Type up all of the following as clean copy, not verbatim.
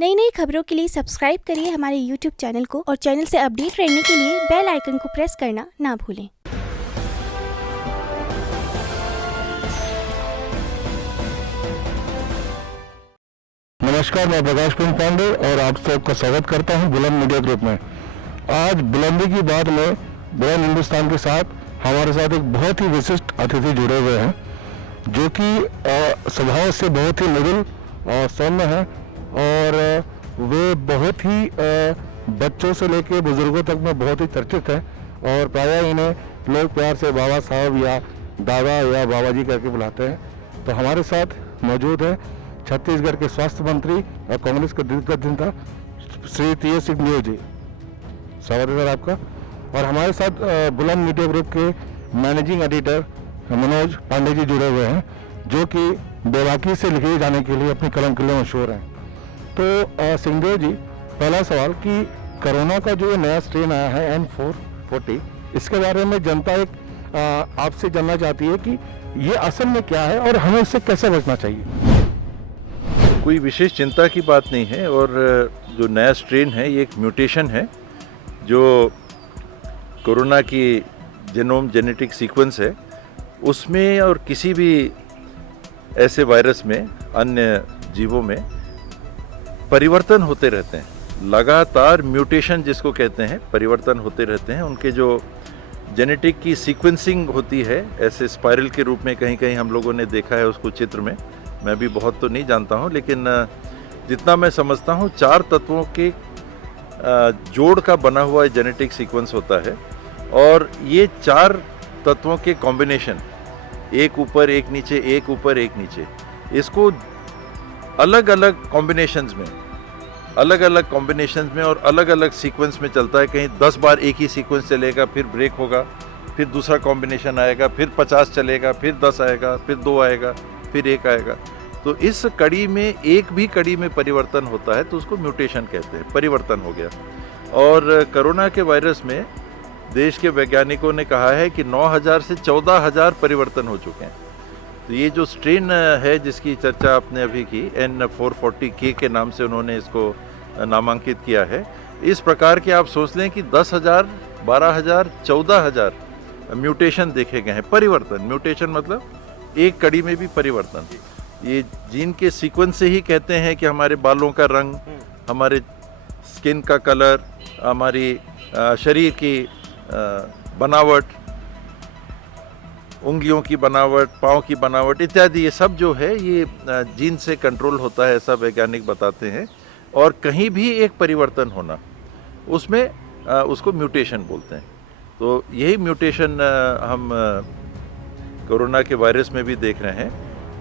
नई नई खबरों के लिए सब्सक्राइब करिए हमारे YouTube चैनल को और चैनल से अपडेट रहने के लिए बेल आइकन को प्रेस करना ना भूलें। नमस्कार, मैं प्रकाश कुमार पांडे और आप सबका स्वागत करता हूं बुलंद मीडिया ग्रुप में। आज बुलंदी की बात में बुलंद हिंदुस्तान के साथ हमारे साथ एक बहुत ही विशिष्ट अतिथि जुड़े हुए हैं, जो कि स्वभाव से बहुत ही मृदुल और सौम्य हैं और वे बहुत ही बच्चों से लेकर बुजुर्गों तक में बहुत ही चर्चित हैं और प्रायः इन्हें लोग प्यार से बाबा साहब या दादा या बाबा जी करके बुलाते हैं। तो हमारे साथ मौजूद है छत्तीसगढ़ के स्वास्थ्य मंत्री और कांग्रेस के दिग्गज नेता श्री टी.एस. सिंहदेव जी। स्वागत है सर आपका। और हमारे साथ बुलंद मीडिया ग्रुप के मैनेजिंग एडिटर मनोज पांडे जी जुड़े हुए हैं, जो कि बेबाकी से लिखे जाने के लिए अपनी कलम के लिए मशहूर हैं। तो सिंहदेव जी, पहला सवाल कि कोरोना का जो नया स्ट्रेन आया है N440, इसके बारे में जनता एक आपसे जानना चाहती है कि ये असल में क्या है और हमें इससे कैसे बचना चाहिए। कोई विशेष चिंता की बात नहीं है और जो नया स्ट्रेन है ये एक म्यूटेशन है जो कोरोना की जेनोम जेनेटिक सीक्वेंस है उसमें और किसी भी ऐसे वायरस में अन्य जीवों में परिवर्तन होते रहते हैं। लगातार म्यूटेशन जिसको कहते हैं, परिवर्तन होते रहते हैं। उनके जो जेनेटिक की सीक्वेंसिंग होती है ऐसे स्पाइरल के रूप में कहीं कहीं हम लोगों ने देखा है उसको चित्र में। मैं भी बहुत तो नहीं जानता हूँ, लेकिन जितना मैं समझता हूँ 4 तत्वों के जोड़ का बना हुआ जेनेटिक सीक्वेंस होता है और ये 4 तत्वों के कॉम्बिनेशन, एक ऊपर एक नीचे, एक ऊपर एक नीचे, इसको अलग अलग कॉम्बिनेशंस में और अलग अलग सीक्वेंस में चलता है। कहीं 10 बार एक ही सीक्वेंस चलेगा, फिर ब्रेक होगा, फिर दूसरा कॉम्बिनेशन आएगा, फिर 50 चलेगा, फिर 10 आएगा, फिर 2 आएगा, फिर 1 आएगा। तो इस कड़ी में एक भी कड़ी में परिवर्तन होता है तो उसको म्यूटेशन कहते हैं, परिवर्तन हो गया। और कोरोना के वायरस में देश के वैज्ञानिकों ने कहा है कि 9,000 से 14,000 परिवर्तन हो चुके हैं। तो ये जो स्ट्रेन है जिसकी चर्चा आपने अभी की, N440K के नाम से उन्होंने इसको नामांकित किया है। इस प्रकार के आप सोच लें कि 10,000, 12,000, 14,000 म्यूटेशन देखे गए हैं। परिवर्तन, म्यूटेशन मतलब एक कड़ी में भी परिवर्तन। ये जीन के सीक्वेंस से ही कहते हैं कि हमारे बालों का रंग, हमारे स्किन का कलर, हमारी शरीर की बनावट, उंगलियों की बनावट, पाँव की बनावट इत्यादि, ये सब जो है ये जीन से कंट्रोल होता है, ऐसा वैज्ञानिक बताते हैं। और कहीं भी एक परिवर्तन होना, उसमें उसको म्यूटेशन बोलते हैं। तो यही म्यूटेशन हम कोरोना के वायरस में भी देख रहे हैं।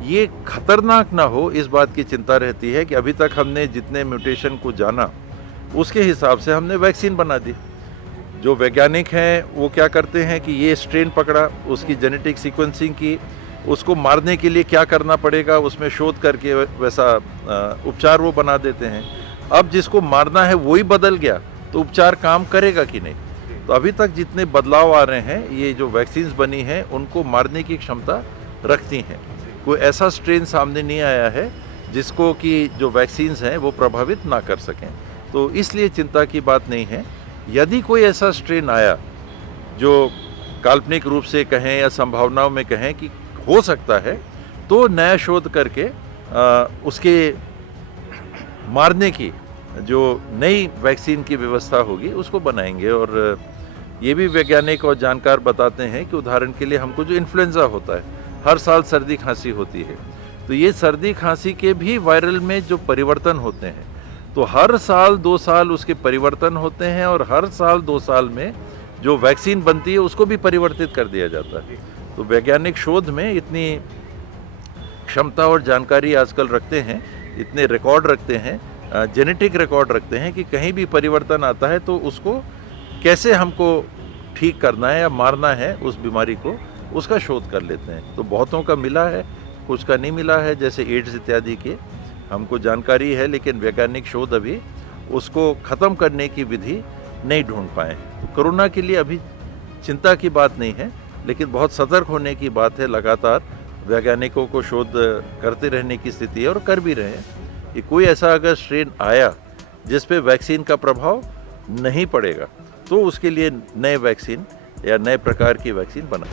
ये खतरनाक ना हो इस बात की चिंता रहती है कि अभी तक हमने जितने म्यूटेशन को जाना उसके हिसाब से हमने वैक्सीन बना दी। जो वैज्ञानिक हैं वो क्या करते हैं कि ये स्ट्रेन पकड़ा, उसकी जेनेटिक सीक्वेंसिंग की, उसको मारने के लिए क्या करना पड़ेगा उसमें शोध करके वैसा उपचार वो बना देते हैं। अब जिसको मारना है वही बदल गया तो उपचार काम करेगा कि नहीं। तो अभी तक जितने बदलाव आ रहे हैं, ये जो वैक्सीन्स बनी हैं उनको मारने की क्षमता रखती हैं। कोई ऐसा स्ट्रेन सामने नहीं आया है जिसको कि जो वैक्सीन्स हैं वो प्रभावित ना कर सकें। तो इसलिए चिंता की बात नहीं है। यदि कोई ऐसा स्ट्रेन आया जो काल्पनिक रूप से कहें या संभावनाओं में कहें कि हो सकता है, तो नया शोध करके उसके मारने की जो नई वैक्सीन की व्यवस्था होगी उसको बनाएंगे। और ये भी वैज्ञानिक और जानकार बताते हैं कि उदाहरण के लिए हमको जो इन्फ्लुएंजा होता है, हर साल सर्दी खांसी होती है, तो ये सर्दी खांसी के भी वायरल में जो परिवर्तन होते हैं, तो हर साल 2 साल उसके परिवर्तन होते हैं और हर साल 2 साल में जो वैक्सीन बनती है उसको भी परिवर्तित कर दिया जाता है। तो वैज्ञानिक शोध में इतनी क्षमता और जानकारी आजकल रखते हैं, इतने रिकॉर्ड रखते हैं, जेनेटिक रिकॉर्ड रखते हैं कि कहीं भी परिवर्तन आता है तो उसको कैसे हमको ठीक करना है या मारना है उस बीमारी को, उसका शोध कर लेते हैं। तो बहुतों का मिला है, कुछ का नहीं मिला है, जैसे एड्स इत्यादि के हमको जानकारी है, लेकिन वैज्ञानिक शोध अभी उसको ख़त्म करने की विधि नहीं ढूंढ पाए। तो कोरोना के लिए अभी चिंता की बात नहीं है, लेकिन बहुत सतर्क होने की बात है। लगातार वैज्ञानिकों को शोध करते रहने की स्थिति है और कर भी रहे हैं। कि कोई ऐसा अगर स्ट्रेन आया जिस पे वैक्सीन का प्रभाव नहीं पड़ेगा तो उसके लिए नए वैक्सीन या नए प्रकार की वैक्सीन बना।